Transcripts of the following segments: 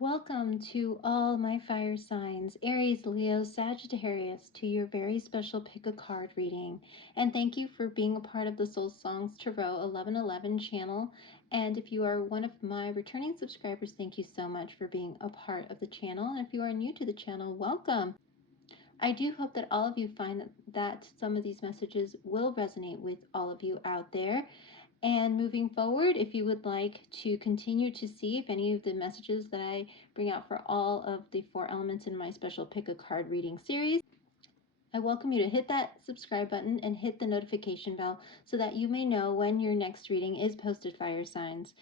Welcome to all my fire signs, Aries, Leo, Sagittarius, to your very special pick a card reading. And thank you for being a part of the Soul Songs Tarot 1111 channel. And if you are one of my returning subscribers, thank you so much for being a part of the channel. And if you are new to the channel, welcome. I do hope that all of you find that some of these messages will resonate with all of you out there. And moving forward, if you would like to continue to see if any of the messages that I bring out for all of the 4 elements in my special pick a card reading series, I welcome you to hit that subscribe button and hit the notification bell so that you may know when your next reading is posted, fire signs.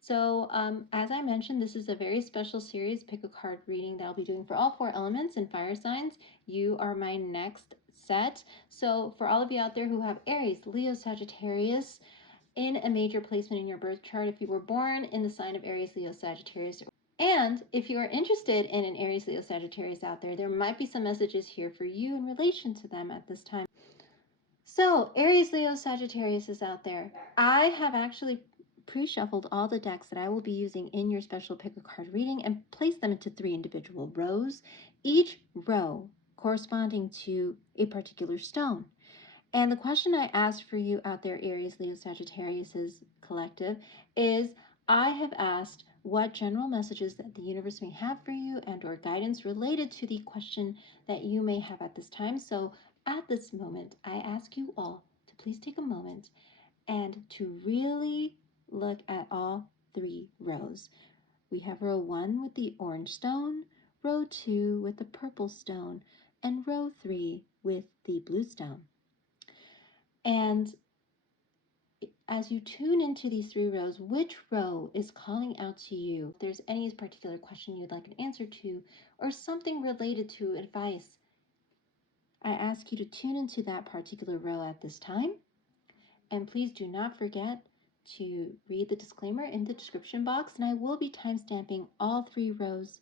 So as I mentioned, this is a very special series, pick a card reading, that I'll be doing for all 4 elements and fire signs. You are my next set. So for all of you out there who have Aries, Leo, Sagittarius in a major placement in your birth chart, if you were born in the sign of Aries, Leo, Sagittarius, and if you are interested in an Aries, Leo, Sagittarius out there might be some messages here for you in relation to them at this time. So Aries, Leo, Sagittarius is out there. I have actually pre-shuffled all the decks that I will be using in your special pick a card reading and placed them into 3 individual rows, each row corresponding to a particular stone. And the question I asked for you out there, Aries, Leo, Sagittarius collective, is I have asked what general messages that the universe may have for you and or guidance related to the question that you may have at this time. So at this moment, I ask you all to please take a moment and to really look at all 3 rows. We have row 1 with the orange stone, row 2 with the purple stone, and row 3 with the blue stone. And as you tune into these 3 rows, which row is calling out to you? If there's any particular question you'd like an answer to, or something related to advice, I ask you to tune into that particular row at this time. And please do not forget to read the disclaimer in the description box, and I will be timestamping all 3 rows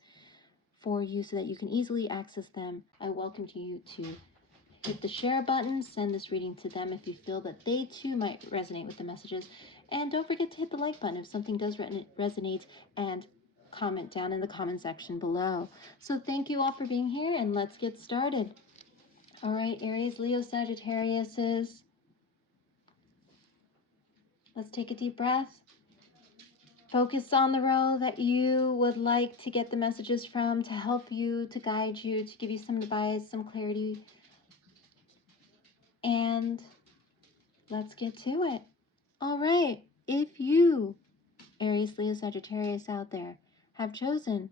for you so that you can easily access them. I welcome you to hit the share button, send this reading to them if you feel that they too might resonate with the messages. And don't forget to hit the like button if something does resonate, and comment down in the comment section below. So thank you all for being here, and let's get started. All right, Aries, Leo, Sagittarius. Let's take a deep breath. Focus on the row that you would like to get the messages from, to help you, to guide you, to give you some advice, some clarity. And let's get to it. All right, if you, Aries, Leo, Sagittarius out there, have chosen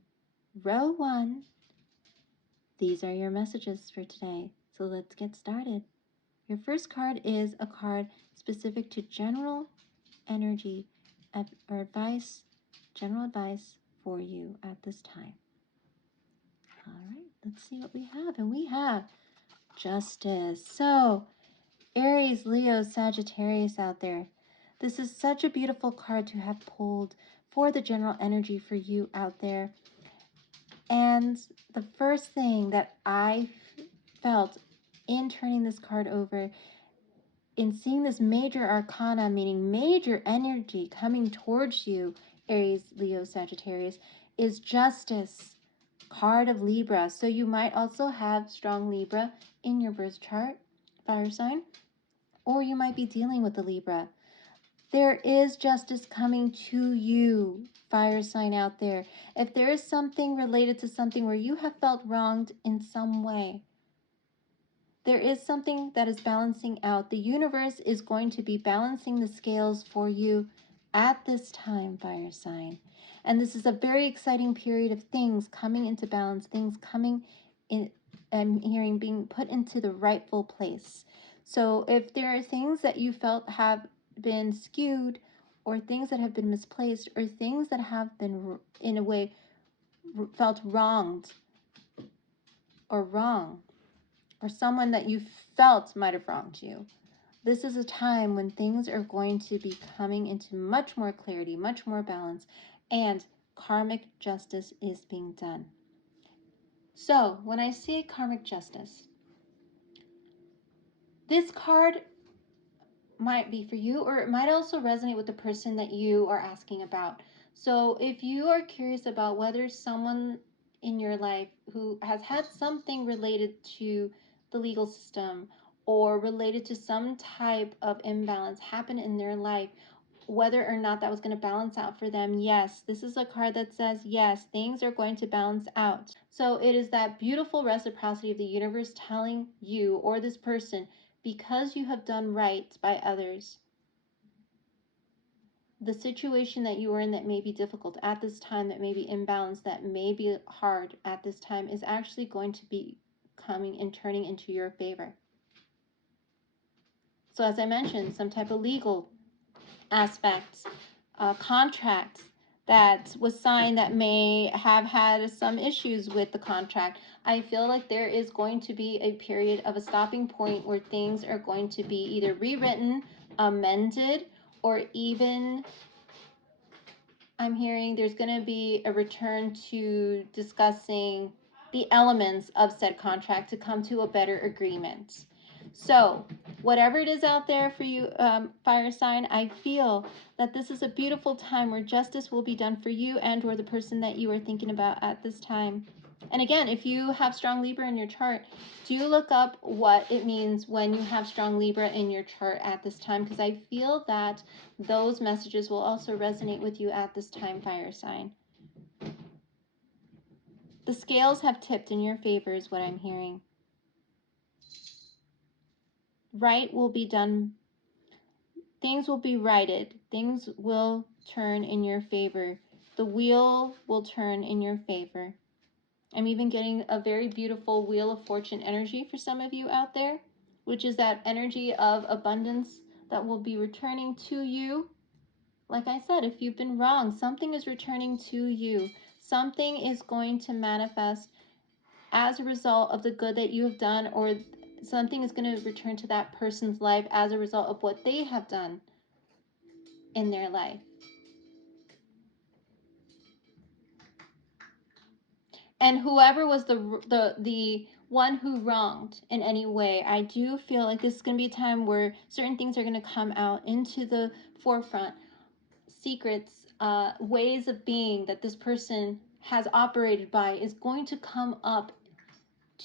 row 1, these are your messages for today. So let's get started. Your first card is a card specific to general energy or advice, general advice for you at this time. All right, let's see what we have. And we have Justice. So Aries, Leo, Sagittarius out there, this is such a beautiful card to have pulled for the general energy for you out there. And the first thing that I felt in turning this card over, in seeing this major arcana, meaning major energy coming towards you, Aries, Leo, Sagittarius, is Justice, card of Libra. So you might also have strong Libra in your birth chart, fire sign, or you might be dealing with a Libra. There is justice coming to you, fire sign out there. If there is something related to something where you have felt wronged in some way, there is something that is balancing out. The universe is going to be balancing the scales for you at this time, fire sign. And this is a very exciting period of things coming into balance, things coming in, I'm hearing being put into the rightful place. So if there are things that you felt have been skewed, or things that have been misplaced, or things that have been in a way felt wronged or wrong, or someone that you felt might have wronged you, this is a time when things are going to be coming into much more clarity, much more balance, and karmic justice is being done. So when I say karmic justice, this card might be for you, or it might also resonate with the person that you are asking about. So if you are curious about whether someone in your life who has had something related to the legal system or related to some type of imbalance happen in their life, whether or not that was going to balance out for them, yes, this is a card that says, yes, things are going to balance out. So it is that beautiful reciprocity of the universe telling you or this person, because you have done right by others, the situation that you are in that may be difficult at this time, that may be imbalanced, that may be hard at this time, is actually going to be coming and turning into your favor. So as I mentioned, some type of legal aspects, contracts that was signed that may have had some issues with the contract. I feel like there is going to be a period of a stopping point where things are going to be either rewritten, amended, or even I'm hearing there's going to be a return to discussing the elements of said contract to come to a better agreement. So, whatever it is out there for you, fire sign, I feel that this is a beautiful time where justice will be done for you and or the person that you are thinking about at this time. And again, if you have strong Libra in your chart, do look up what it means when you have strong Libra in your chart at this time, because I feel that those messages will also resonate with you at this time, fire sign. The scales have tipped in your favor is what I'm hearing. Right will be done. Things will be righted. Things will turn in your favor. The wheel will turn in your favor. I'm even getting a very beautiful Wheel of Fortune energy for some of you out there, which is that energy of abundance that will be returning to you. Like I said, if you've been wrong, something is returning to you. Something is going to manifest as a result of the good that you have done, or something is going to return to that person's life as a result of what they have done in their life. And whoever was the one who wronged in any way, I do feel like this is going to be a time where certain things are going to come out into the forefront. Secrets, ways of being that this person has operated by is going to come up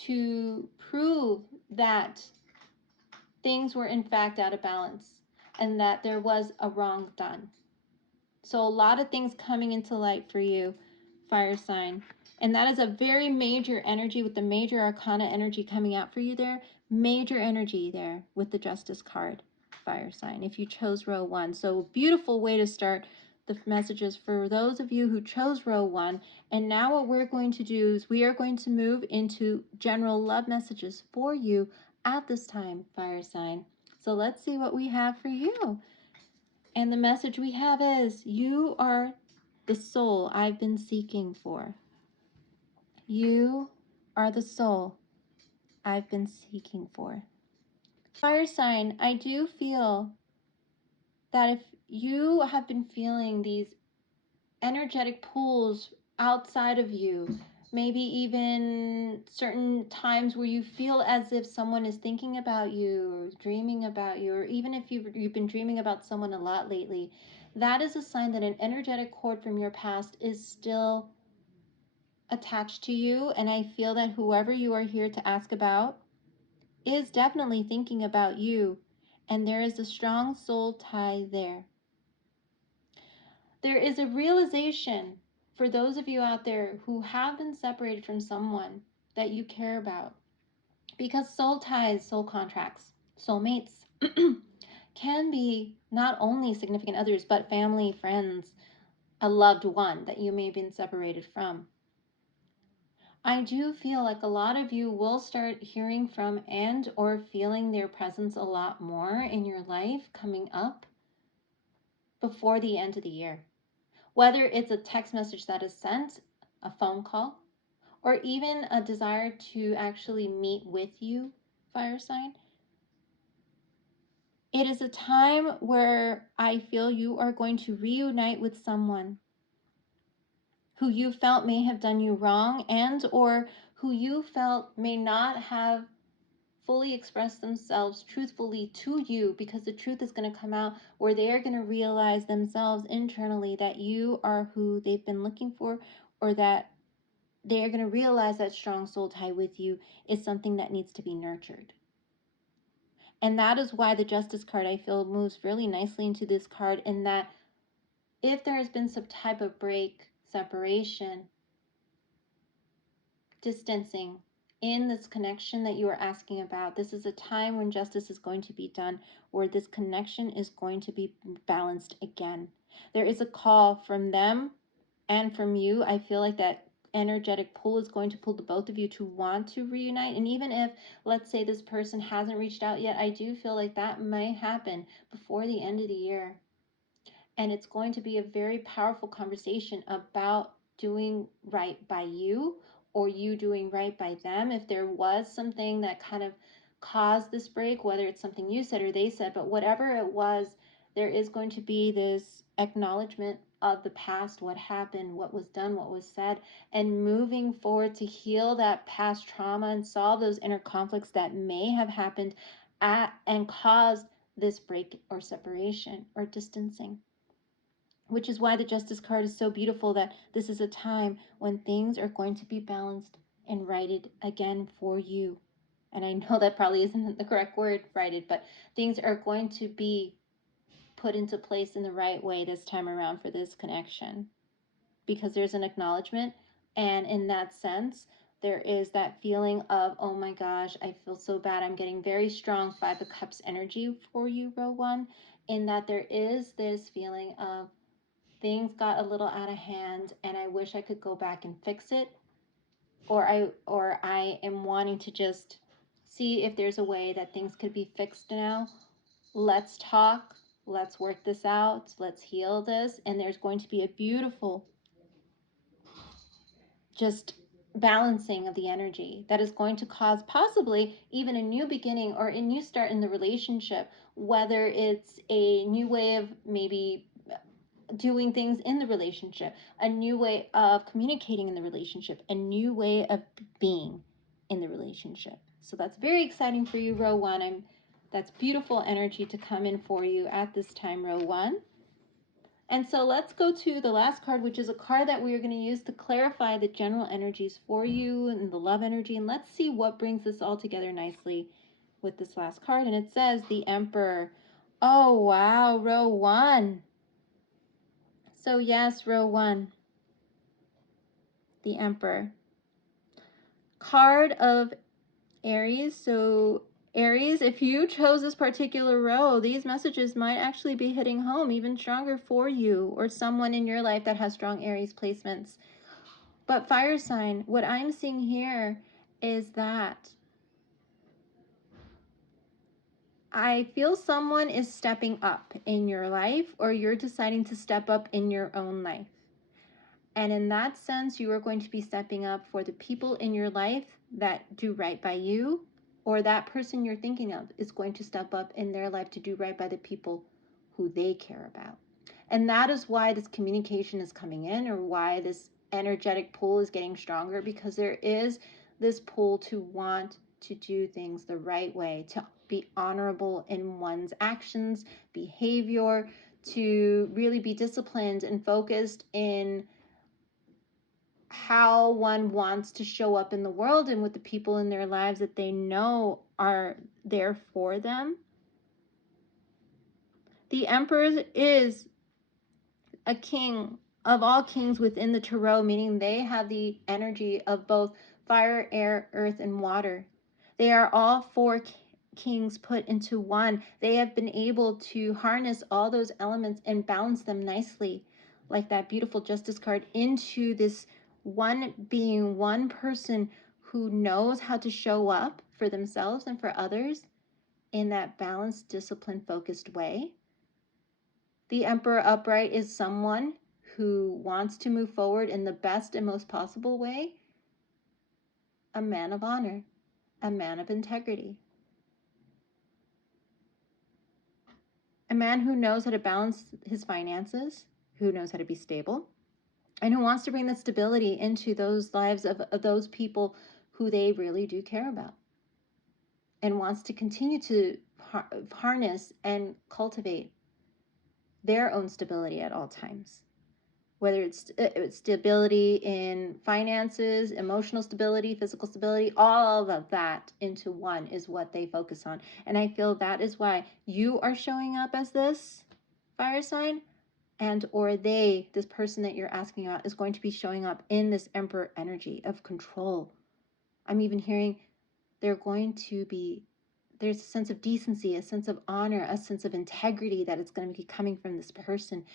to prove that things were in fact out of balance and that there was a wrong done. So a lot of things coming into light for you, fire sign. And that is a very major energy with the major arcana energy coming out for you there. Major energy there with the justice card, fire sign, if you chose row 1. So beautiful way to start the messages for those of you who chose row 1. And now what we're going to do is we are going to move into general love messages for you at this time, fire sign. So let's see what we have for you. And the message we have is, you are the soul I've been seeking for. You are the soul I've been seeking for. Fire sign, I do feel that if you have been feeling these energetic pulls outside of you, maybe even certain times where you feel as if someone is thinking about you or dreaming about you, or even if you've been dreaming about someone a lot lately, that is a sign that an energetic cord from your past is still attached to you. And I feel that whoever you are here to ask about is definitely thinking about you, and there is a strong soul tie there. There is a realization for those of you out there who have been separated from someone that you care about, because soul ties, soul contracts, soulmates can be not only significant others, but family, friends, a loved one that you may have been separated from. I do feel like a lot of you will start hearing from and or feeling their presence a lot more in your life coming up before the end of the year. Whether it's a text message that is sent, a phone call, or even a desire to actually meet with you, fire sign. It is a time where I feel you are going to reunite with someone who you felt may have done you wrong, and or who you felt may not have fully express themselves truthfully to you, because the truth is going to come out, where they are going to realize themselves internally that you are who they've been looking for, or that they are going to realize that strong soul tie with you is something that needs to be nurtured. And that is why the Justice card, I feel, moves really nicely into this card, in that if there has been some type of break, separation, distancing in this connection that you are asking about, this is a time when justice is going to be done, where this connection is going to be balanced again. There is a call from them and from you. I feel like that energetic pull is going to pull the both of you to want to reunite. And even if, let's say, this person hasn't reached out yet, I do feel like that may happen before the end of the year. And it's going to be a very powerful conversation about doing right by you, or you doing right by them. If there was something that kind of caused this break, whether it's something you said or they said, but whatever it was, there is going to be this acknowledgement of the past, what happened, what was done, what was said, and moving forward to heal that past trauma and solve those inner conflicts that may have happened at and caused this break or separation or distancing. Which is why the Justice card is so beautiful, that this is a time when things are going to be balanced and righted again for you. And I know that probably isn't the correct word, righted, but things are going to be put into place in the right way this time around for this connection, because there's an acknowledgement. And in that sense, there is that feeling of, oh my gosh, I feel so bad. I'm getting very strong Five of Cups energy for you, row one, in that there is this feeling of, things got a little out of hand and I wish I could go back and fix it, or I am wanting to just see if there's a way that things could be fixed now. Let's talk, let's work this out, let's heal this. And there's going to be a beautiful just balancing of the energy that is going to cause possibly even a new beginning or a new start in the relationship, whether it's a new way of maybe doing things in the relationship, a new way of communicating in the relationship, a new way of being in the relationship. So that's very exciting for you, row one. That's beautiful energy to come in for you at this time, row one. And so let's go to the last card, which is a card that we are going to use to clarify the general energies for you and the love energy. And let's see what brings this all together nicely with this last card. And it says the Emperor. Oh, wow, row one. So yes, row one, the Emperor. Card of Aries. So Aries, if you chose this particular row, these messages might actually be hitting home even stronger for you or someone in your life that has strong Aries placements. But fire sign, what I'm seeing here is that I feel someone is stepping up in your life, or you're deciding to step up in your own life. And in that sense, you are going to be stepping up for the people in your life that do right by you, or that person you're thinking of is going to step up in their life to do right by the people who they care about. And that is why this communication is coming in, or why this energetic pull is getting stronger, because there is this pull to want to do things the right way, to be honorable in one's actions, behavior, to really be disciplined and focused in how one wants to show up in the world and with the people in their lives that they know are there for them. The Emperor is a king of all kings within the tarot, meaning they have the energy of both fire, air, earth, and water. They are all four kings put into one. They have been able to harness all those elements and balance them nicely, like that beautiful Justice card, into this one being, one person who knows how to show up for themselves and for others in that balanced, disciplined, focused way. The Emperor upright is someone who wants to move forward in the best and most possible way. A man of honor, a man of integrity. A man who knows how to balance his finances, who knows how to be stable, and who wants to bring the stability into those lives of those people who they really do care about. and wants to continue to harness and cultivate their own stability at all times. Whether it's stability in finances, emotional stability, physical stability, all of that into one is what they focus on. And I feel that is why you are showing up as this fire sign, and or they, this person that you're asking about, is going to be showing up in this Emperor energy of control. I'm even hearing there's a sense of decency, a sense of honor, a sense of integrity that is going to be coming from this person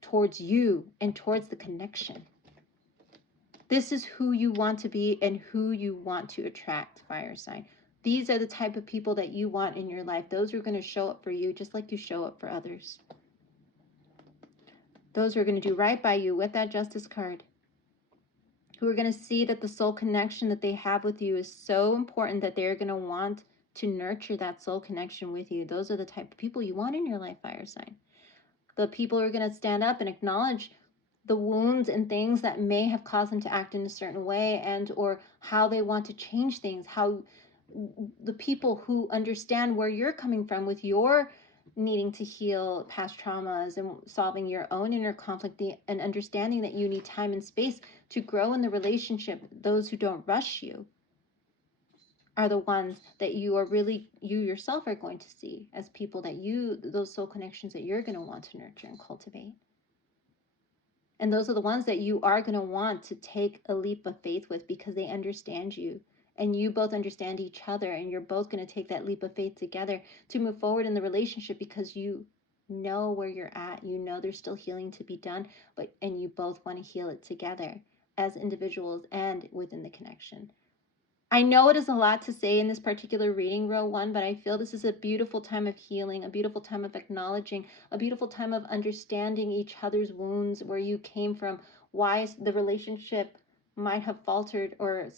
towards you and towards the connection. This is who you want to be and who you want to attract, fire sign. These are the type of people that you want in your life. Those are going to show up for you just like you show up for others. Those who are going to do right by you with that Justice card. Who are going to see that the soul connection that they have with you is so important that they're going to want to nurture that soul connection with you. Those are the type of people you want in your life, fire sign. The people who are going to stand up and acknowledge the wounds and things that may have caused them to act in a certain way, and or how they want to change things, how the people who understand where you're coming from with your needing to heal past traumas and solving your own inner conflict, and understanding that you need time and space to grow in the relationship. Those who don't rush you are the ones that you yourself are going to see as people that those soul connections that you're going to want to nurture and cultivate. And those are the ones that you are going to want to take a leap of faith with, because they understand you and you both understand each other, and you're both going to take that leap of faith together to move forward in the relationship, because you know where you're at. You know there's still healing to be done, and you both want to heal it together as individuals and within the connection. I know it is a lot to say in this particular reading, row one, but I feel this is a beautiful time of healing, a beautiful time of acknowledging, a beautiful time of understanding each other's wounds, where you came from, why the relationship might have faltered or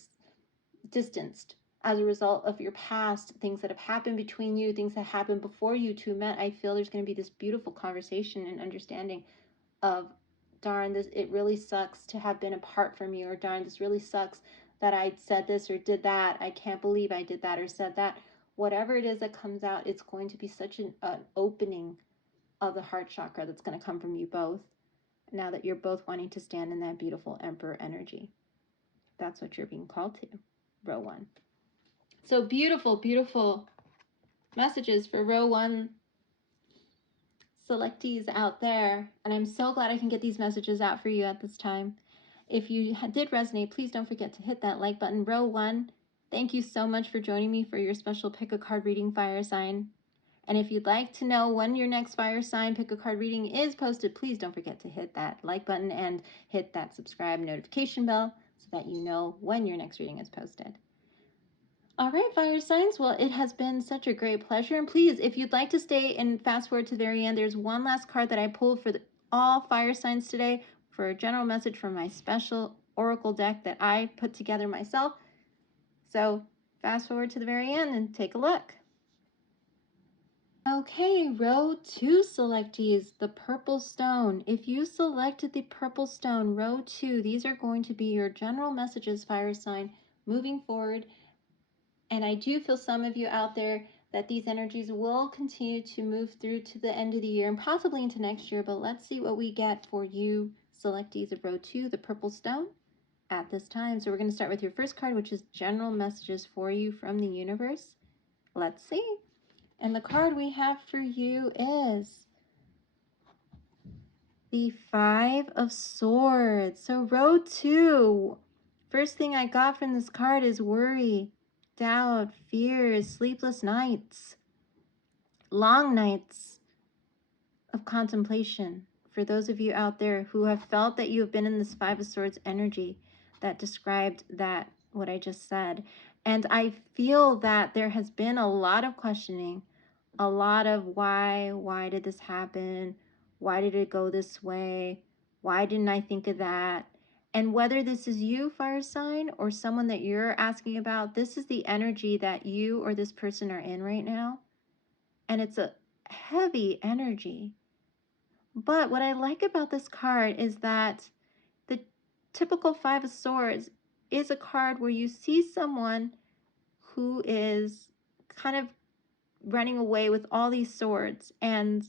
distanced as a result of your past, things that have happened between you, things that happened before you two met. I feel there's going to be this beautiful conversation and understanding of, darn, this, it really sucks to have been apart from you, or darn, this really sucks that I said this or did that. I can't believe I did that or said that. Whatever it is that comes out, it's going to be such an opening of the heart chakra that's going to come from you both, now that you're both wanting to stand in that beautiful Emperor energy. That's what you're being called to, row one. So beautiful, beautiful messages for row one selectees out there. And I'm so glad I can get these messages out for you at this time. If you did resonate, please don't forget to hit that like button. Row one, thank you so much for joining me for your special pick a card reading, fire sign. And if you'd like to know when your next fire sign pick a card reading is posted, please don't forget to hit that like button and hit that subscribe notification bell so that you know when your next reading is posted. All right, fire signs. Well, it has been such a great pleasure. And please, if you'd like to stay and fast forward to the very end, there's one last card that I pulled for all fire signs today for a general message from my special oracle deck that I put together myself. So fast forward to the very end and take a look. Okay, row two selectees, the purple stone. If you selected the purple stone, row two, these are going to be your general messages, fire sign, moving forward. And I do feel some of you out there that these energies will continue to move through to the end of the year and possibly into next year. But let's see what we get for you selectees of row two, the purple stone, at this time. So we're going to start with your first card, which is general messages for you from the universe. Let's see. And the card we have for you is the Five of Swords. So row two, first thing I got from this card is worry, doubt, fears, sleepless nights, long nights of contemplation. For those of you out there who have felt that you have been in this Five of Swords energy that described that, what I just said. And I feel that there has been a lot of questioning, a lot of why did this happen? Why did it go this way? Why didn't I think of that? And whether this is you, fire sign, or someone that you're asking about, this is the energy that you or this person are in right now. And it's a heavy energy. But what I like about this card is that the typical Five of Swords is a card where you see someone who is kind of running away with all these swords, and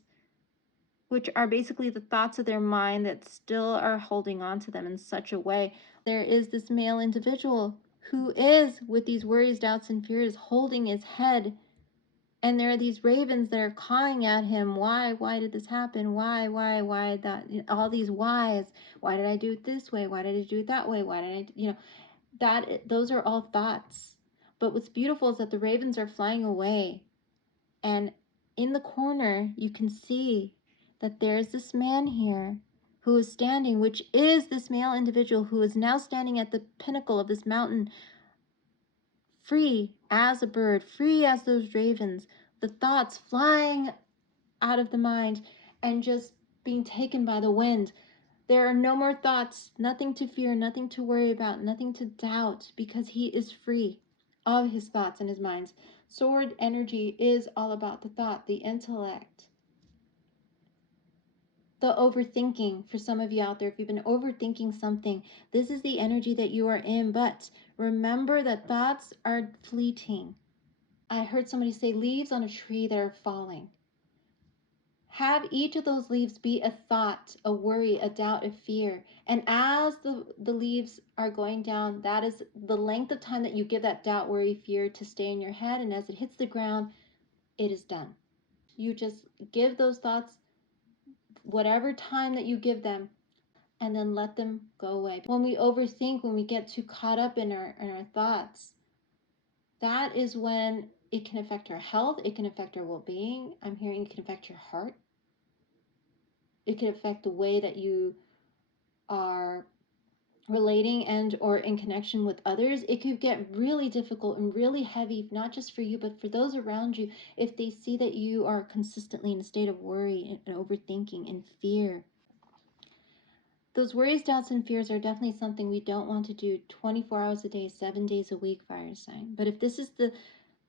which are basically the thoughts of their mind that still are holding on to them in such a way. There is this male individual who is, with these worries, doubts, and fears, holding his head. And there are these ravens that are cawing at him. Why did this happen? Why that? All these whys. Why did I do it this way? Why did I do it that way? Why did I, those are all thoughts. But what's beautiful is that the ravens are flying away. And in the corner, you can see that there's this man here who is standing, which is this male individual who is now standing at the pinnacle of this mountain, free as a bird, free as those ravens, the thoughts flying out of the mind and just being taken by the wind. There are no more thoughts, nothing to fear, nothing to worry about, nothing to doubt, because he is free of his thoughts and his minds. Sword energy is all about the thought, the intellect, the overthinking. For some of you out there, if you've been overthinking something, this is the energy that you are in. But remember that thoughts are fleeting. I heard somebody say leaves on a tree that are falling. Have each of those leaves be a thought, a worry, a doubt, a fear. And as the leaves are going down, that is the length of time that you give that doubt, worry, fear to stay in your head. And as it hits the ground, it is done. You just give those thoughts whatever time that you give them, and then let them go away. When we overthink, when we get too caught up in our thoughts, that is when it can affect our health, it can affect our well-being. I'm hearing it can affect your heart. It can affect the way that you are relating and or in connection with others. It could get really difficult and really heavy, not just for you, but for those around you, if they see that you are consistently in a state of worry and overthinking and fear. Those worries, doubts, and fears are definitely something we don't want to do 24 hours a day, 7 days a week, fire sign. But if this is the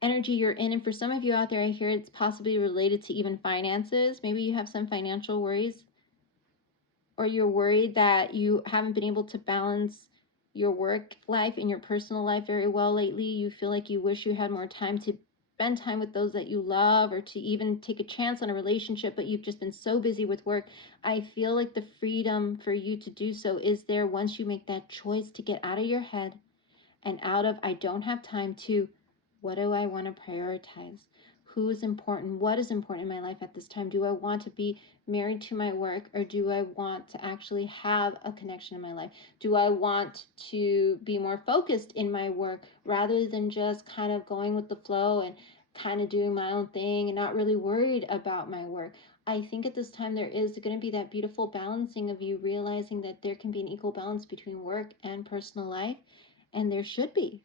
energy you're in, and for some of you out there, I hear it's possibly related to even finances. Maybe you have some financial worries, or you're worried that you haven't been able to balance your work life and your personal life very well lately. You feel like you wish you had more time to spend time with those that you love, or to even take a chance on a relationship, but you've just been so busy with work. I feel like the freedom for you to do so is there once you make that choice to get out of your head and out of I don't have time to what do I want to prioritize? Who is important? What is important in my life at this time? Do I want to be married to my work, or do I want to actually have a connection in my life? Do I want to be more focused in my work rather than just kind of going with the flow and kind of doing my own thing and not really worried about my work? I think at this time there is going to be that beautiful balancing of you realizing that there can be an equal balance between work and personal life, and there should be,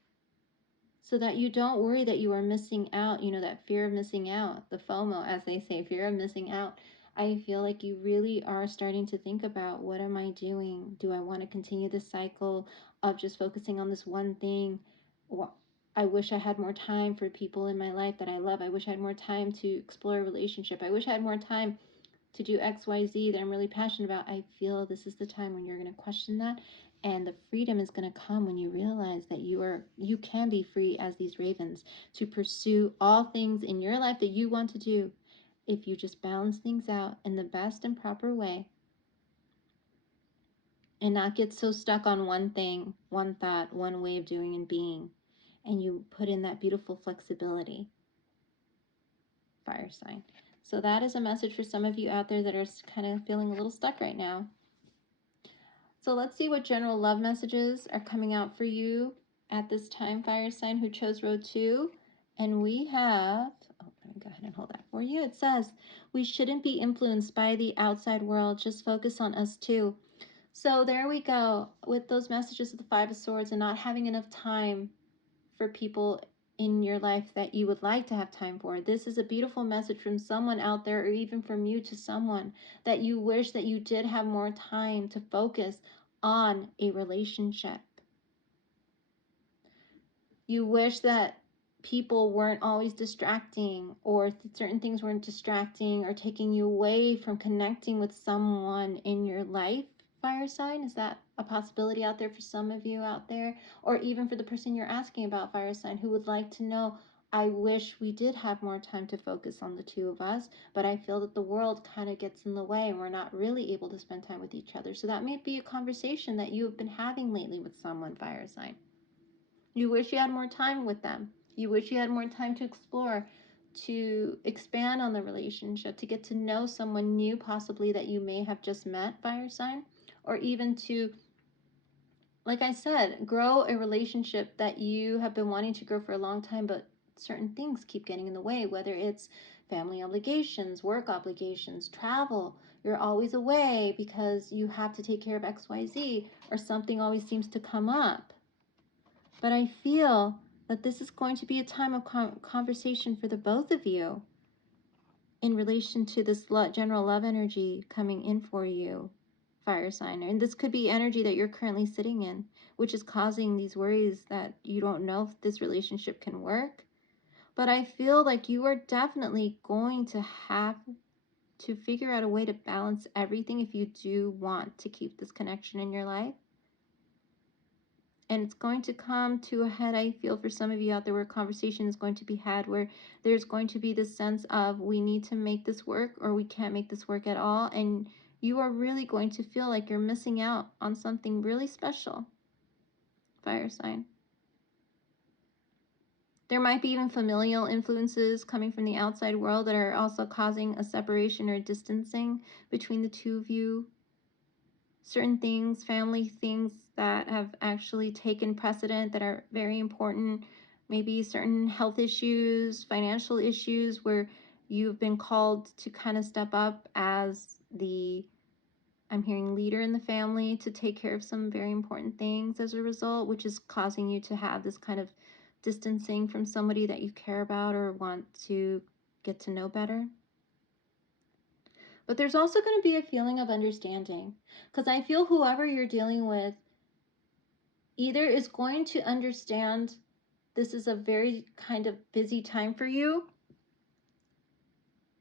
so that you don't worry that you are missing out, that fear of missing out, the FOMO, as they say, fear of missing out. I feel like you really are starting to think about, what am I doing? Do I want to continue this cycle of just focusing on this one thing? I wish I had more time for people in my life that I love. I wish I had more time to explore a relationship. I wish I had more time to do XYZ that I'm really passionate about. I feel this is the time when you're going to question that, and the freedom is going to come when you realize that you can be free as these ravens to pursue all things in your life that you want to do, if you just balance things out in the best and proper way, and not get so stuck on one thing, one thought, one way of doing and being, and you put in that beautiful flexibility, fire sign. So that is a message for some of you out there that are kind of feeling a little stuck right now. So let's see what general love messages are coming out for you at this time, fire sign who chose row 2. And we have, let me go ahead and hold that for you. It says, we shouldn't be influenced by the outside world, just focus on us too. So there we go, with those messages of the Five of Swords and not having enough time for people in your life that you would like to have time for. This is a beautiful message from someone out there, or even from you to someone, that you wish that you did have more time to focus on a relationship. You wish that people weren't always distracting, or certain things weren't distracting or taking you away from connecting with someone in your life, fire sign. Is that a possibility out there for some of you out there? Or even for the person you're asking about, fire sign, who would like to know I wish we did have more time to focus on the two of us, but I feel that the world kind of gets in the way and we're not really able to spend time with each other. So that may be a conversation that you have been having lately with someone, fire sign. You wish you had more time with them. You wish you had more time to explore, to expand on the relationship, to get to know someone new, possibly that you may have just met, fire sign, or even to, like I said, grow a relationship that you have been wanting to grow for a long time, but certain things keep getting in the way, whether it's family obligations, work obligations, travel. You're always away because you have to take care of XYZ, or something always seems to come up. But I feel that this is going to be a time of conversation for the both of you in relation to this general love energy coming in for you, fire sign. And this could be energy that you're currently sitting in, which is causing these worries that you don't know if this relationship can work. But I feel like you are definitely going to have to figure out a way to balance everything if you do want to keep this connection in your life. And it's going to come to a head, I feel, for some of you out there, where a conversation is going to be had, where there's going to be this sense of we need to make this work or we can't make this work at all. And you are really going to feel like you're missing out on something really special, fire sign. There might be even familial influences coming from the outside world that are also causing a separation or distancing between the two of you. Certain things, family things that have actually taken precedent that are very important, maybe certain health issues, financial issues, where you've been called to kind of step up as the, I'm hearing, leader in the family to take care of some very important things as a result, which is causing you to have this kind of distancing from somebody that you care about or want to get to know better. But there's also going to be a feeling of understanding, because I feel whoever you're dealing with either is going to understand this is a very kind of busy time for you,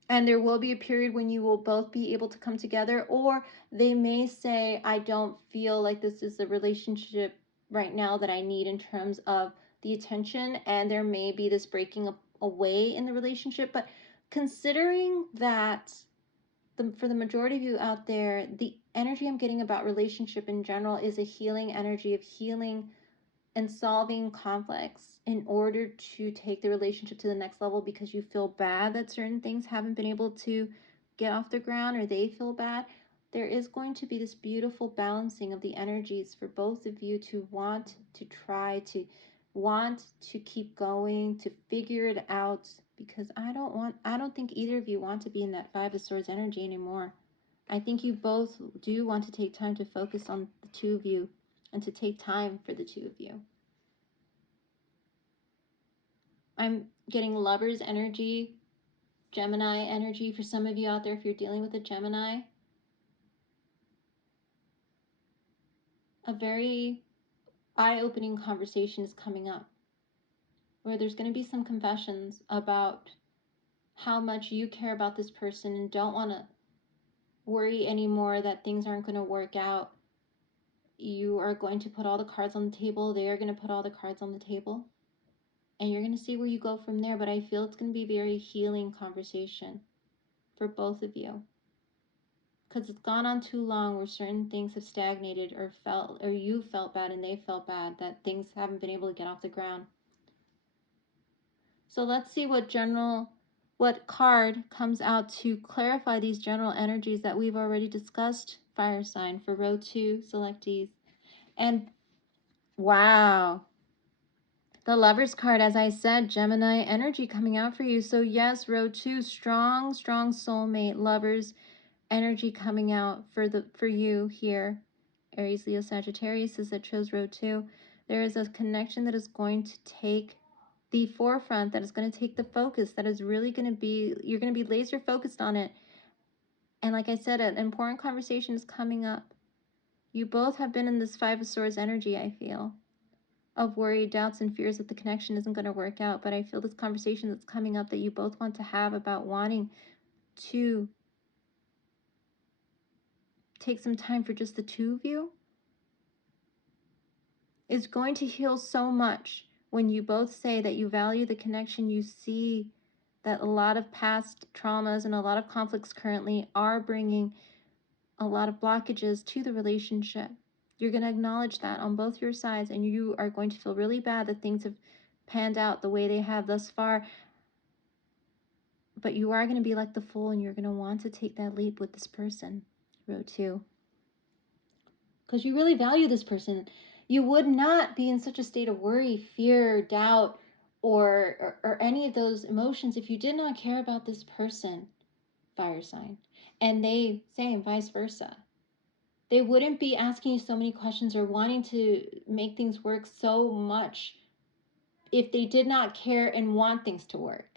and there will be a period when you will both be able to come together, or they may say, I don't feel like this is the relationship right now that I need in terms of the attention, and there may be this breaking away in the relationship. But considering that for the majority of you out there, the energy I'm getting about relationship in general is a healing energy of healing and solving conflicts in order to take the relationship to the next level, because you feel bad that certain things haven't been able to get off the ground, or they feel bad. There is going to be this beautiful balancing of the energies for both of you to want to try to want to keep going, to figure it out, because I don't think either of you want to be in that Five of Swords energy anymore. I think you both do want to take time to focus on the two of you and to take time for the two of you. I'm getting Lover's energy, Gemini energy for some of you out there if you're dealing with a Gemini. A very eye-opening conversation is coming up where there's going to be some confessions about how much you care about this person and don't want to worry anymore that things aren't going to work out. You are going to put all the cards on the table. They are going to put all the cards on the table. And you're going to see where you go from there. But I feel it's going to be a very healing conversation for both of you, because it's gone on too long where certain things have stagnated, or you felt bad and they felt bad that things haven't been able to get off the ground. So let's see what card comes out to clarify these general energies that we've already discussed, fire sign, for row 2 selectees. And wow, the Lover's card, as I said, Gemini energy coming out for you. So yes, row 2, strong soulmate, Lovers energy coming out for you here. Aries, Leo, Sagittarius is that chose row 2. There is a connection that is going to take the forefront, that is going to take the focus, that is really going to be, you're going to be laser focused on it. And like I said, an important conversation is coming up. You both have been in this Five of Swords energy, I feel, of worry, doubts, and fears that the connection isn't going to work out. But I feel this conversation that's coming up that you both want to have about wanting to take some time for just the two of you is going to heal so much when you both say that you value the connection, you see that a lot of past traumas and a lot of conflicts currently are bringing a lot of blockages to the relationship. You're going to acknowledge that on both your sides, and you are going to feel really bad that things have panned out the way they have thus far. But you are going to be like the fool, and you're going to want to take that leap with this person, row 2. Because you really value this person. You would not be in such a state of worry, fear, doubt, or any of those emotions if you did not care about this person, fire sign. And they, same, vice versa. They wouldn't be asking you so many questions or wanting to make things work so much if they did not care and want things to work.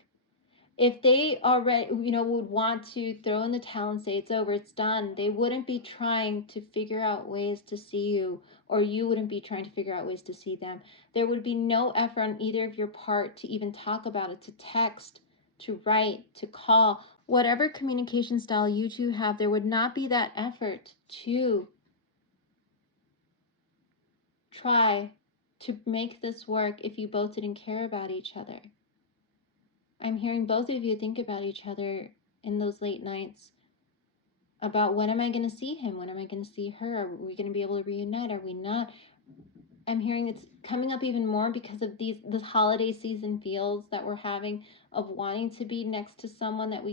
If they already, would want to throw in the towel and say it's over, it's done, they wouldn't be trying to figure out ways to see you, or you wouldn't be trying to figure out ways to see them. There would be no effort on either of your part to even talk about it, to text, to write, to call. Whatever communication style you two have, there would not be that effort to try to make this work if you both didn't care about each other. I'm hearing both of you think about each other in those late nights about, when am I going to see him? When am I going to see her? Are we going to be able to reunite? Are we not? I'm hearing it's coming up even more because of this holiday season feels that we're having, of wanting to be next to someone that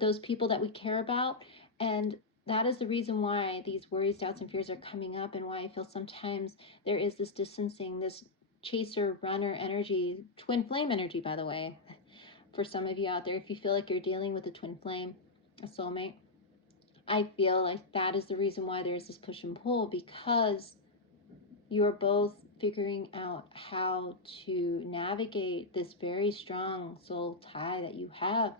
those people that we care about. And that is the reason why these worries, doubts, and fears are coming up, and why I feel sometimes there is this distancing, this chaser runner energy, twin flame energy, by the way, for some of you out there. If you feel like you're dealing with a twin flame, a soulmate, I feel like that is the reason why there's this push and pull, because you're both figuring out how to navigate this very strong soul tie that you have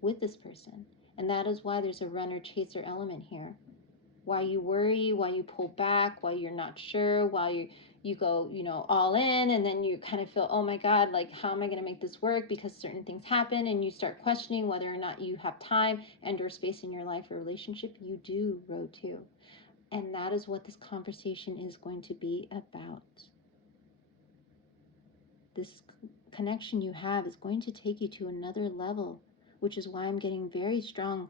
with this person. And that is why there's a runner chaser element here. Why you worry, why you pull back, why you're not sure, why you go, all in, and then you kind of feel, oh my God, like, how am I going to make this work? Because certain things happen, and you start questioning whether or not you have time and or space in your life or relationship. You do, row 2. And that is what this conversation is going to be about. This connection you have is going to take you to another level, which is why I'm getting very strong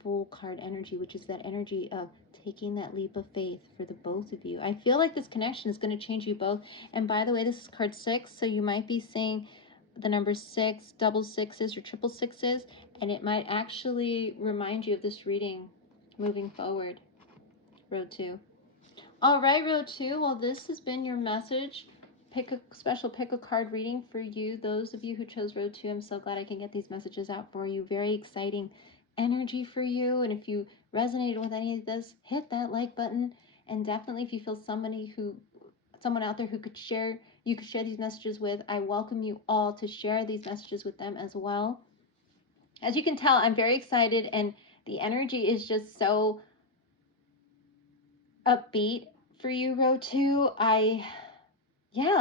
full card energy, which is that energy of taking that leap of faith for the both of you. I feel like this connection is going to change you both. And by the way, this is card 6, so you might be seeing the number 6, double sixes, or triple sixes, and it might actually remind you of this reading moving forward, row 2. All right, row 2. Well, this has been your message. Pick a card reading for you. Those of you who chose row 2, I'm so glad I can get these messages out for you. Very exciting energy for you. And if you resonated with any of this, hit that like button. And definitely, if you feel someone out there who you could share these messages with, I welcome you all to share these messages with them as well. As you can tell, I'm very excited, and the energy is just so upbeat for you, row 2.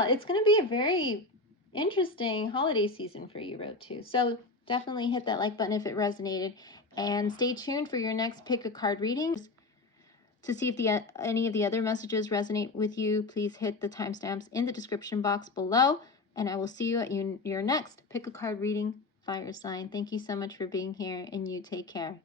It's going to be a very interesting holiday season for you, row 2. So definitely hit that like button if it resonated, and stay tuned for your next pick a card reading. To see if any of the other messages resonate with you, please hit the timestamps in the description box below, and I will see you at your next pick a card reading, fire sign. Thank you so much for being here, and you take care.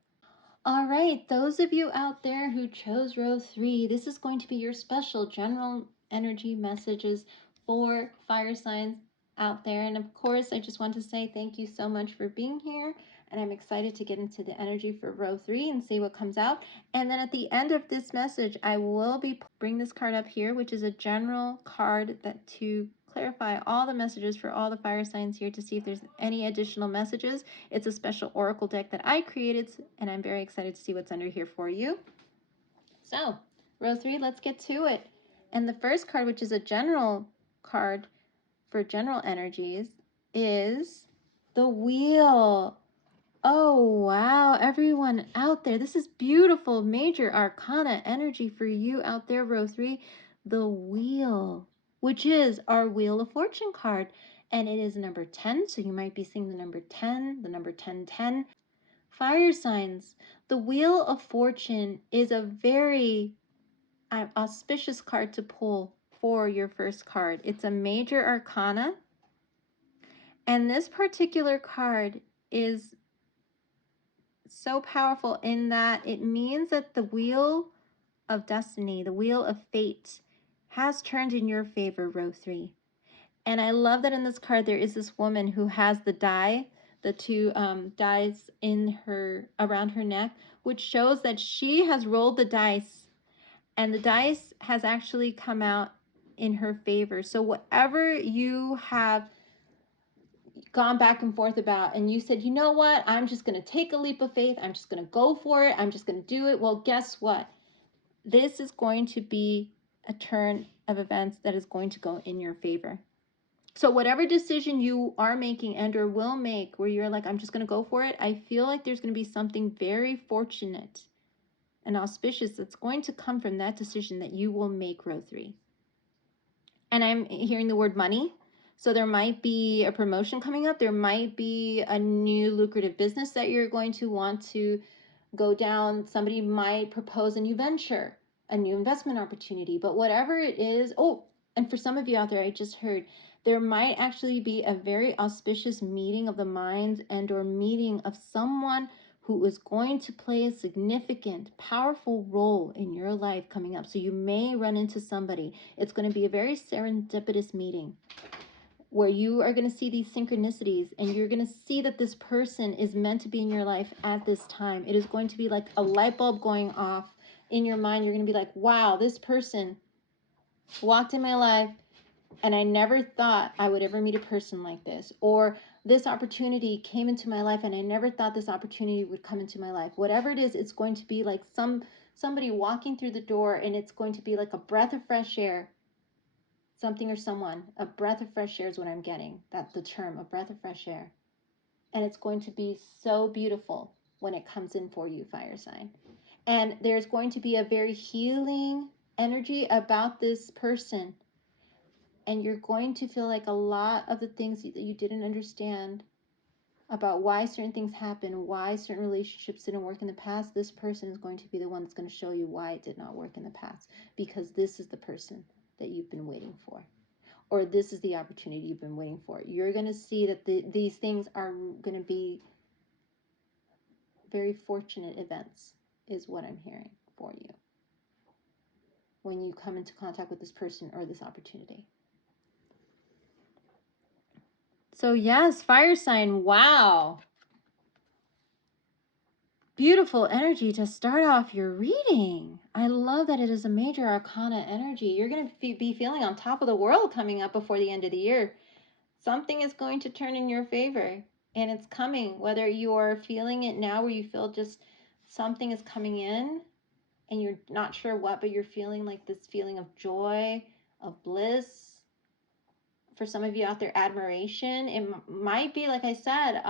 All right, those of you out there who chose row 3, this is going to be your special general energy messages for fire signs out there. And of course, I just want to say thank you so much for being here. And I'm excited to get into the energy for row 3 and see what comes out. And then at the end of this message, I will bring this card up here, which is a general card to clarify all the messages for all the fire signs here, to see if there's any additional messages. It's a special oracle deck that I created, and I'm very excited to see what's under here for you. So, row 3, let's get to it. And the first card, which is a general card for general energies, is the Wheel. Oh, wow, everyone out there. This is beautiful major arcana energy for you out there, row 3. The Wheel, which is our Wheel of Fortune card. And it is number 10, so you might be seeing the number 10, the number 1010. Fire signs. The Wheel of Fortune is a very auspicious card to pull for your first card. It's a major arcana. And this particular card is so powerful in that it means that the wheel of destiny, the wheel of fate, has turned in your favor, row 3. And I love that in this card there is this woman who has the die, the two dies in her, around her neck, which shows that she has rolled the dice, and the dice has actually come out in her favor. So whatever you have gone back and forth about, and you said, you know what, I'm just going to take a leap of faith, I'm just going to go for it, I'm just going to do it. Well, guess what? This is going to be a turn of events that is going to go in your favor. So whatever decision you are making and or will make where you're like, I'm just going to go for it, I feel like there's going to be something very fortunate and auspicious that's going to come from that decision that you will make, row 3. And I'm hearing the word money. So there might be a promotion coming up. There might be a new lucrative business that you're going to want to go down. Somebody might propose a new venture, a new investment opportunity. But whatever it is, oh, and for some of you out there, I just heard, there might actually be a very auspicious meeting of the minds and or meeting of someone who is going to play a significant, powerful role in your life coming up. So you may run into somebody. It's going to be a very serendipitous meeting where you are going to see these synchronicities and you're going to see that this person is meant to be in your life at this time. It is going to be like a light bulb going off in your mind. You're going to be like, wow, this person walked in my life and I never thought I would ever meet a person like this. Or this opportunity came into my life and I never thought this opportunity would come into my life. Whatever it is, it's going to be like somebody walking through the door, and it's going to be like a breath of fresh air. Something or someone, a breath of fresh air is what I'm getting. That's the term, a breath of fresh air. And it's going to be so beautiful when it comes in for you, fire sign. And there's going to be a very healing energy about this person. And you're going to feel like a lot of the things that you didn't understand about why certain things happen, why certain relationships didn't work in the past, this person is going to be the one that's going to show you why it did not work in the past. Because this is the person that you've been waiting for. Or this is the opportunity you've been waiting for. You're going to see that these things are going to be very fortunate events, is what I'm hearing for you when you come into contact with this person or this opportunity. So yes, fire sign, wow. Beautiful energy to start off your reading. I love that it is a major arcana energy. You're going to be feeling on top of the world coming up before the end of the year. Something is going to turn in your favor, and it's coming, whether you are feeling it now where you feel just something is coming in and you're not sure what, but you're feeling like this feeling of joy, of bliss. For some of you out there, admiration. It might be, like I said,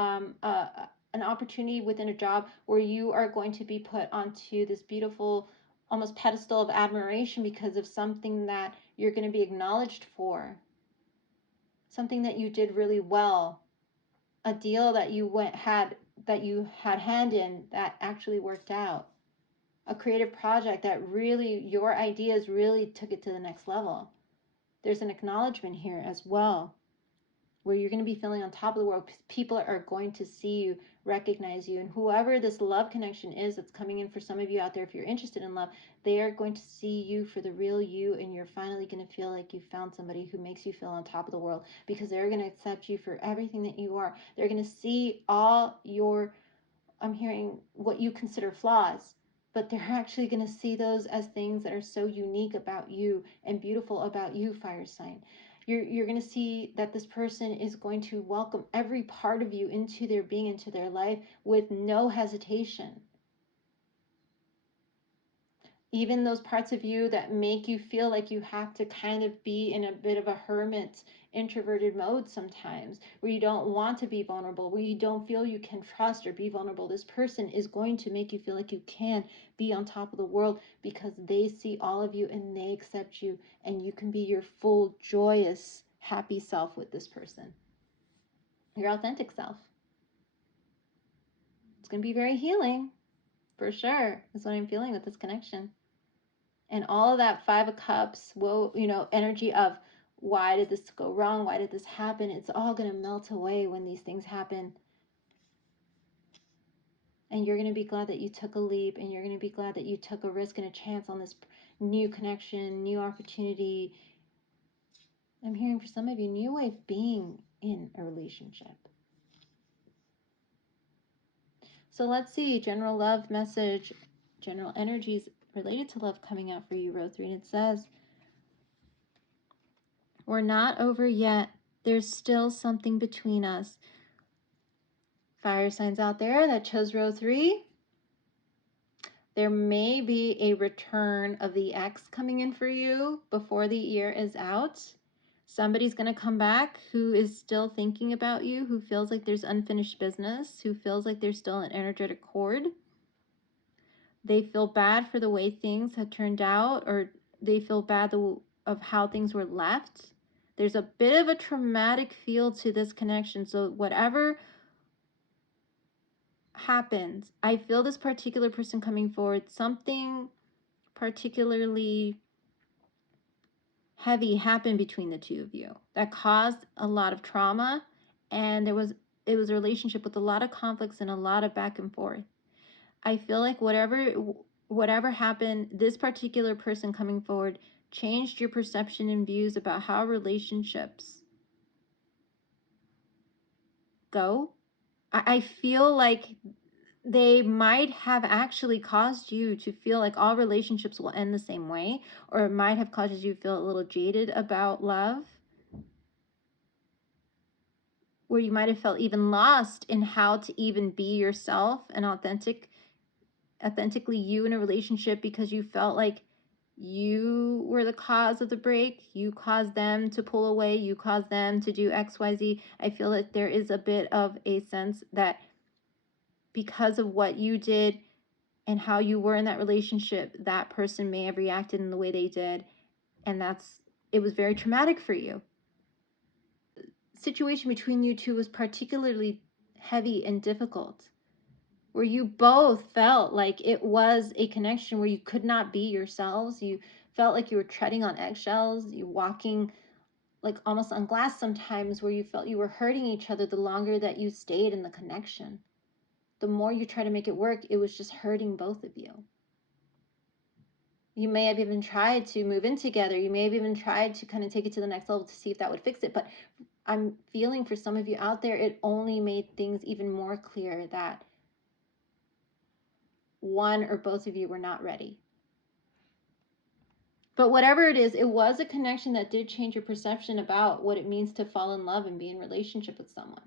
an opportunity within a job where you are going to be put onto this beautiful, almost pedestal of admiration because of something that you're going to be acknowledged for. Something that you did really well, a deal that you had hand in that actually worked out, a creative project that really, your ideas really took it to the next level. There's an acknowledgement here as well, where you're going to be feeling on top of the world. People are going to see you, recognize you, and whoever this love connection is that's coming in for some of you out there, if you're interested in love, they are going to see you for the real you, and you're finally going to feel like you found somebody who makes you feel on top of the world, because they're going to accept you for everything that you are. They're going to see all your, I'm hearing what you consider flaws, but they're actually going to see those as things that are so unique about you and beautiful about you, fire sign. You're going to see that this person is going to welcome every part of you into their being, into their life, with no hesitation. Even those parts of you that make you feel like you have to kind of be in a bit of a hermit, introverted mode sometimes, where you don't want to be vulnerable, where you don't feel you can trust or be vulnerable. This person is going to make you feel like you can be on top of the world, because they see all of you and they accept you, and you can be your full, joyous, happy self with this person. Your authentic self. It's going to be very healing, for sure, is what I'm feeling with this connection. And all of that Five of Cups, well, energy of why did this go wrong? Why did this happen? It's all going to melt away when these things happen. And you're going to be glad that you took a leap, and you're going to be glad that you took a risk and a chance on this new connection, new opportunity. I'm hearing for some of you, new way of being in a relationship. So let's see, general love message, general energies related to love coming out for you, row 3. And it says, we're not over yet. There's still something between us. Fire signs out there that chose row 3. There may be a return of the ex coming in for you before the year is out. Somebody's going to come back who is still thinking about you, who feels like there's unfinished business, who feels like there's still an energetic cord. They feel bad for the way things had turned out, or they feel bad of how things were left. There's a bit of a traumatic feel to this connection. So whatever happens, I feel this particular person coming forward, something particularly heavy happened between the two of you that caused a lot of trauma, and it was a relationship with a lot of conflicts and a lot of back and forth. I feel like whatever happened, this particular person coming forward changed your perception and views about how relationships go. I feel like they might have actually caused you to feel like all relationships will end the same way, or it might have caused you to feel a little jaded about love, where you might have felt even lost in how to even be yourself and authentically you in a relationship, because you felt like you were the cause of the break. You caused them to pull away. You caused them to do XYZ. I feel that there is a bit of a sense that because of what you did and how you were in that relationship, that person may have reacted in the way they did. And it was very traumatic for you. Situation between you two was particularly heavy and difficult, where you both felt like it was a connection where you could not be yourselves. You felt like you were treading on eggshells, you walking like almost on glass sometimes, where you felt you were hurting each other the longer that you stayed in the connection. The more you try to make it work, it was just hurting both of you. You may have even tried to move in together. You may have even tried to kind of take it to the next level to see if that would fix it. But I'm feeling for some of you out there, it only made things even more clear that one or both of you were not ready. But whatever it is, it was a connection that did change your perception about what it means to fall in love and be in relationship with someone.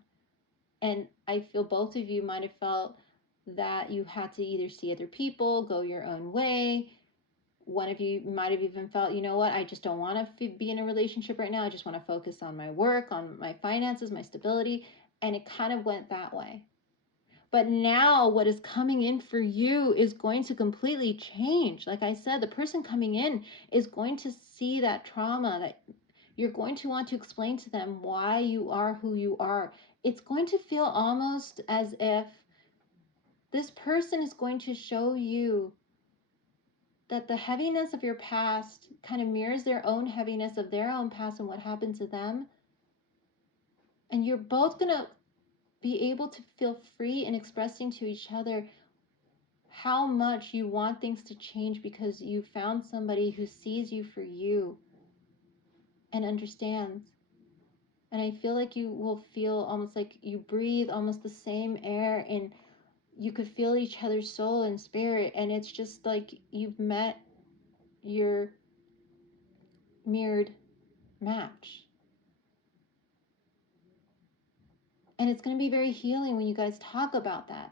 And I feel both of you might have felt that you had to either see other people, go your own way. One of you might have even felt, you know what, I just don't want to be in a relationship right now. I just want to focus on my work, on my finances, my stability. And it kind of went that way. But now what is coming in for you is going to completely change. Like I said, the person coming in is going to see that trauma, that you're going to want to explain to them why you are who you are. It's going to feel almost as if this person is going to show you that the heaviness of your past kind of mirrors their own heaviness of their own past and what happened to them. And you're both going to be able to feel free in expressing to each other how much you want things to change, because you found somebody who sees you for you and understands. And I feel like you will feel almost like you breathe almost the same air, and you could feel each other's soul and spirit. And it's just like you've met your mirrored match. And it's going to be very healing when you guys talk about that.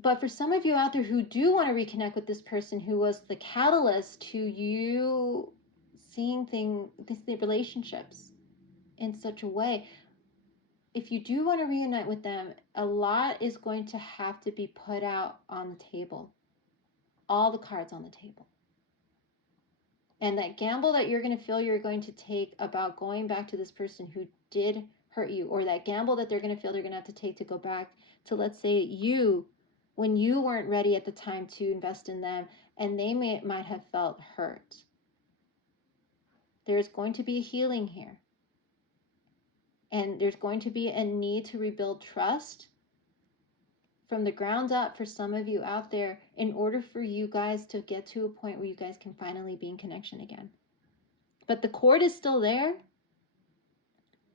But for some of you out there who do want to reconnect with this person who was the catalyst to you seeing the relationships in such a way, if you do want to reunite with them, a lot is going to have to be put out on the table. All the cards on the table. And that gamble that you're going to feel you're going to take about going back to this person who did hurt you, or that gamble that they're going to feel they're going to have to take to go back to, let's say, you, when you weren't ready at the time to invest in them, and they might have felt hurt. There's going to be healing here. And there's going to be a need to rebuild trust from the ground up for some of you out there in order for you guys to get to a point where you guys can finally be in connection again. But the cord is still there.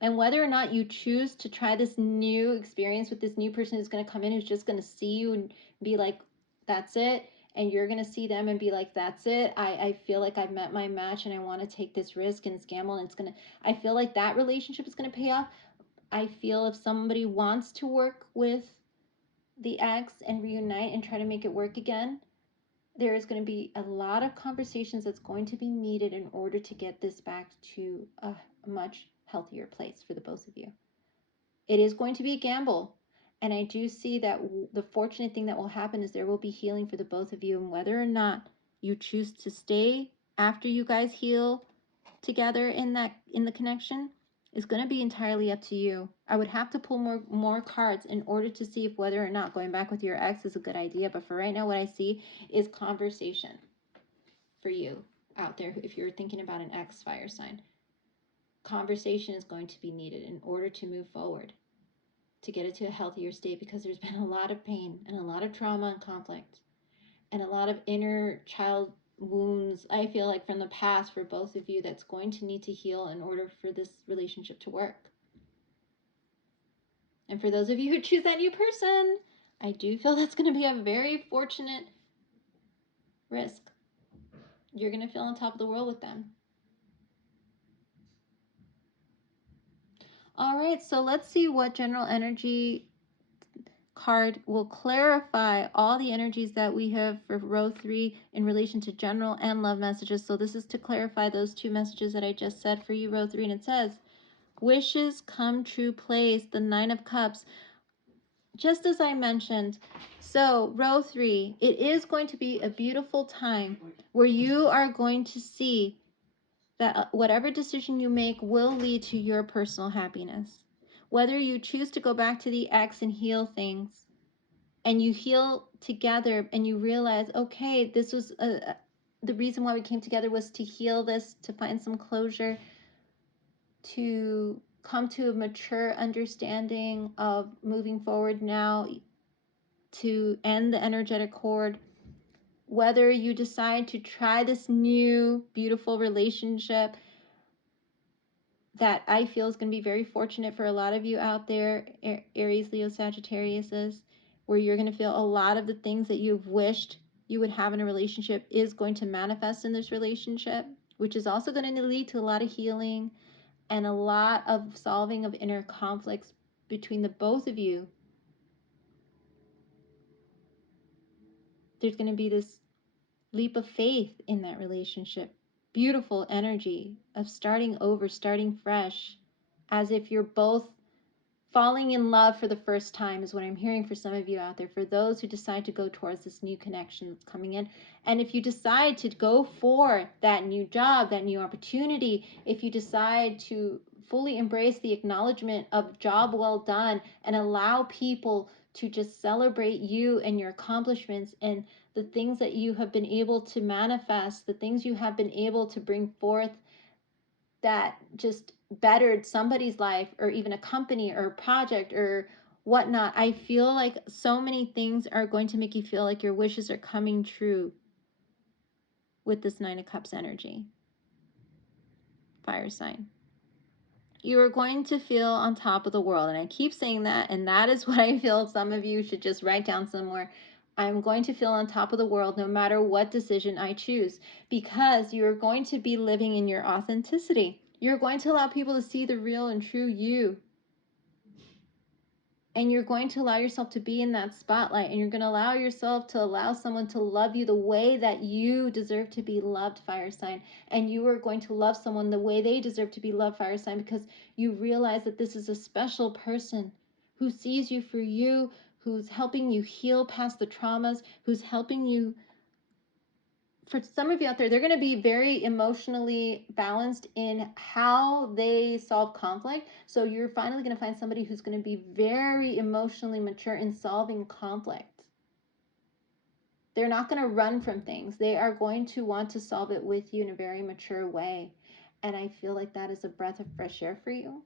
And whether or not you choose to try this new experience with this new person who's going to come in, who's just going to see you and be like, that's it. And you're going to see them and be like, that's it. I feel like I've met my match and I want to take this risk and it's gamble and it's going to, I feel like that relationship is going to pay off. I feel if somebody wants to work with the ex and reunite and try to make it work again, there is going to be a lot of conversations that's going to be needed in order to get this back to a much healthier place for the both of you. It is going to be a gamble. And I do see that the fortunate thing that will happen is there will be healing for the both of you. And whether or not you choose to stay after you guys heal together in the connection is going to be entirely up to you. I would have to pull more cards in order to see if whether or not going back with your ex is a good idea. But for right now, what I see is conversation for you out there. If you're thinking about an ex fire sign, conversation is going to be needed in order to move forward, to get it to a healthier state, because there's been a lot of pain and a lot of trauma and conflict and a lot of inner child wounds, I feel like, from the past for both of you that's going to need to heal in order for this relationship to work. And for those of you who choose that new person, I do feel that's going to be a very fortunate risk. You're going to feel on top of the world with them. All right, so let's see what general energy card will clarify all the energies that we have for row 3 in relation to general and love messages. So this is to clarify those two messages that I just said for you, row 3, and it says, wishes come true place, the 9 of Cups. Just as I mentioned, so row 3, it is going to be a beautiful time where you are going to see that whatever decision you make will lead to your personal happiness. Whether you choose to go back to the ex and heal things, and you heal together and you realize, okay, this was the reason why we came together was to heal this, to find some closure, to come to a mature understanding of moving forward now, to end the energetic cord. Whether you decide to try this new beautiful relationship that I feel is going to be very fortunate for a lot of you out there, Aries, Leo, Sagittarius, where you're going to feel a lot of the things that you've wished you would have in a relationship is going to manifest in this relationship, which is also going to lead to a lot of healing and a lot of solving of inner conflicts between the both of you. There's going to be this leap of faith in that relationship. Beautiful energy of starting over, starting fresh, as if you're both falling in love for the first time is what I'm hearing for some of you out there, for those who decide to go towards this new connection that's coming in. And if you decide to go for that new job, that new opportunity, if you decide to fully embrace the acknowledgement of job well done and allow people to just celebrate you and your accomplishments and the things that you have been able to manifest, the things you have been able to bring forth that just bettered somebody's life or even a company or a project or whatnot, I feel like so many things are going to make you feel like your wishes are coming true with this 9 of Cups energy. Fire sign. You are going to feel on top of the world. And I keep saying that, and that is what I feel some of you should just write down somewhere. I'm going to feel on top of the world no matter what decision I choose, because you're going to be living in your authenticity. You're going to allow people to see the real and true you. And you're going to allow yourself to be in that spotlight, and you're going to allow yourself to allow someone to love you the way that you deserve to be loved, fire sign. And you are going to love someone the way they deserve to be loved, fire sign, because you realize that this is a special person who sees you for you, who's helping you heal past the traumas, who's helping you. For some of you out there, they're going to be very emotionally balanced in how they solve conflict. So you're finally going to find somebody who's going to be very emotionally mature in solving conflict. They're not going to run from things. They are going to want to solve it with you in a very mature way. And I feel like that is a breath of fresh air for you.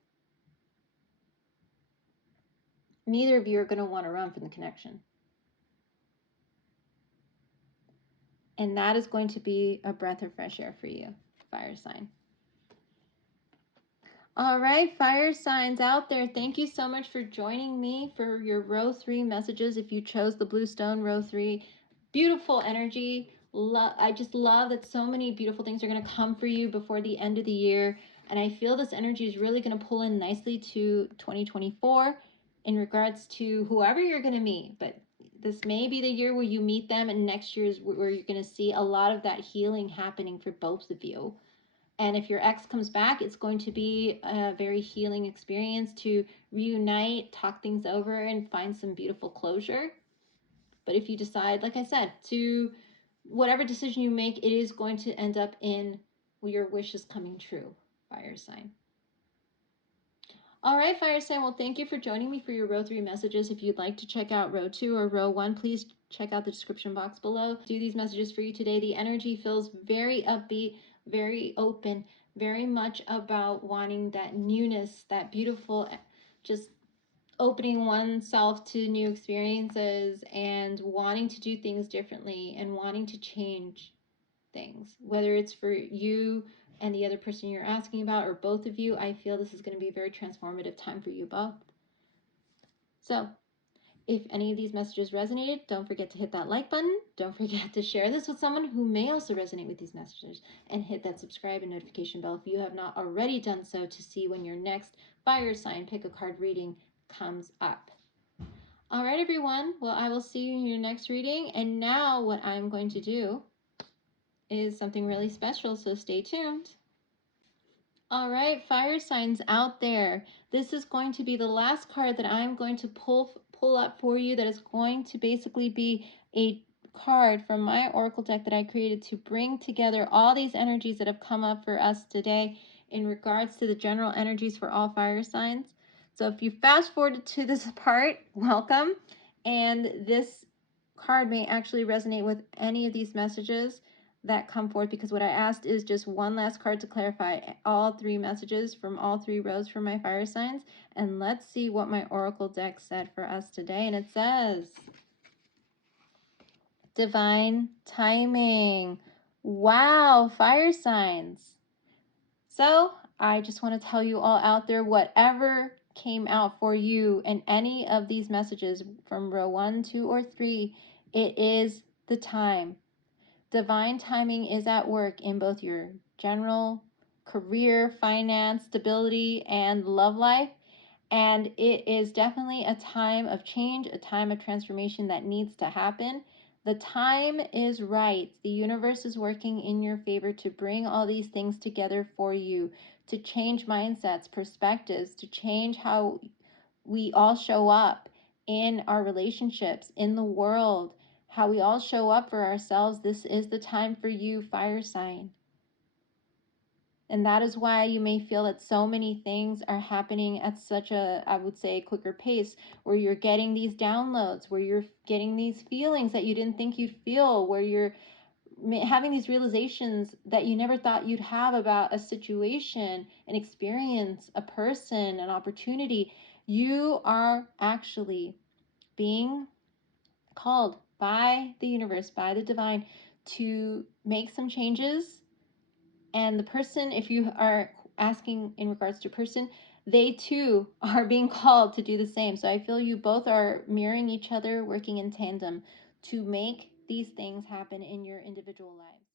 Neither of you are going to want to run from the connection. And that is going to be a breath of fresh air for you, fire sign. All right, fire signs out there, thank you so much for joining me for your row 3 messages. If you chose the blue stone row 3, beautiful energy. I just love that so many beautiful things are going to come for you before the end of the year. And I feel this energy is really going to pull in nicely to 2024 in regards to whoever you're going to meet. But this may be the year where you meet them, and next year is where you're going to see a lot of that healing happening for both of you. And if your ex comes back, it's going to be a very healing experience to reunite, talk things over, and find some beautiful closure. But if you decide, like I said, to whatever decision you make, it is going to end up in your wishes coming true, fire sign. All right, fire sign. Well, thank you for joining me for your row 3 messages. If you'd like to check out row 2 or row 1, please check out the description box below. Do these messages for you today. The energy feels very upbeat, very open, very much about wanting that newness, that beautiful, just opening oneself to new experiences and wanting to do things differently and wanting to change things, whether it's for you and the other person you're asking about or both of you. I feel this is going to be a very transformative time for you both. So if any of these messages resonated, don't forget to hit that like button. Don't forget to share this with someone who may also resonate with these messages, and hit that subscribe and notification bell if you have not already done so, to see when your next fire sign pick a card reading comes up. All right, everyone. Well, I will see you in your next reading. And now what I'm going to do is something really special, so stay tuned. All right, fire signs out there. This is going to be the last card that I'm going to pull up for you. That is going to basically be a card from my oracle deck that I created to bring together all these energies that have come up for us today in regards to the general energies for all fire signs. So if you fast forward to this part, welcome. And this card may actually resonate with any of these messages that come forth, because what I asked is just one last card to clarify all 3 messages from all 3 rows for my fire signs. And let's see what my oracle deck said for us today. And it says divine timing. Wow, fire signs. So I just want to tell you all out there, whatever came out for you in any of these messages from row 1, 2, or 3, it is the time. Divine timing is at work in both your general career, finance, stability, and love life. And it is definitely a time of change, a time of transformation that needs to happen. The time is right. The universe is working in your favor to bring all these things together for you, to change mindsets, perspectives, to change how we all show up in our relationships, in the world, how we all show up for ourselves. This is the time for you, fire sign. And that is why you may feel that so many things are happening at such a, I would say, quicker pace, where you're getting these downloads, where you're getting these feelings that you didn't think you'd feel, where you're having these realizations that you never thought you'd have about a situation, an experience, a person, an opportunity. You are actually being called by the universe, by the divine, to make some changes. And the person, if you are asking in regards to person, they too are being called to do the same. So I feel you both are mirroring each other, working in tandem to make these things happen in your individual lives.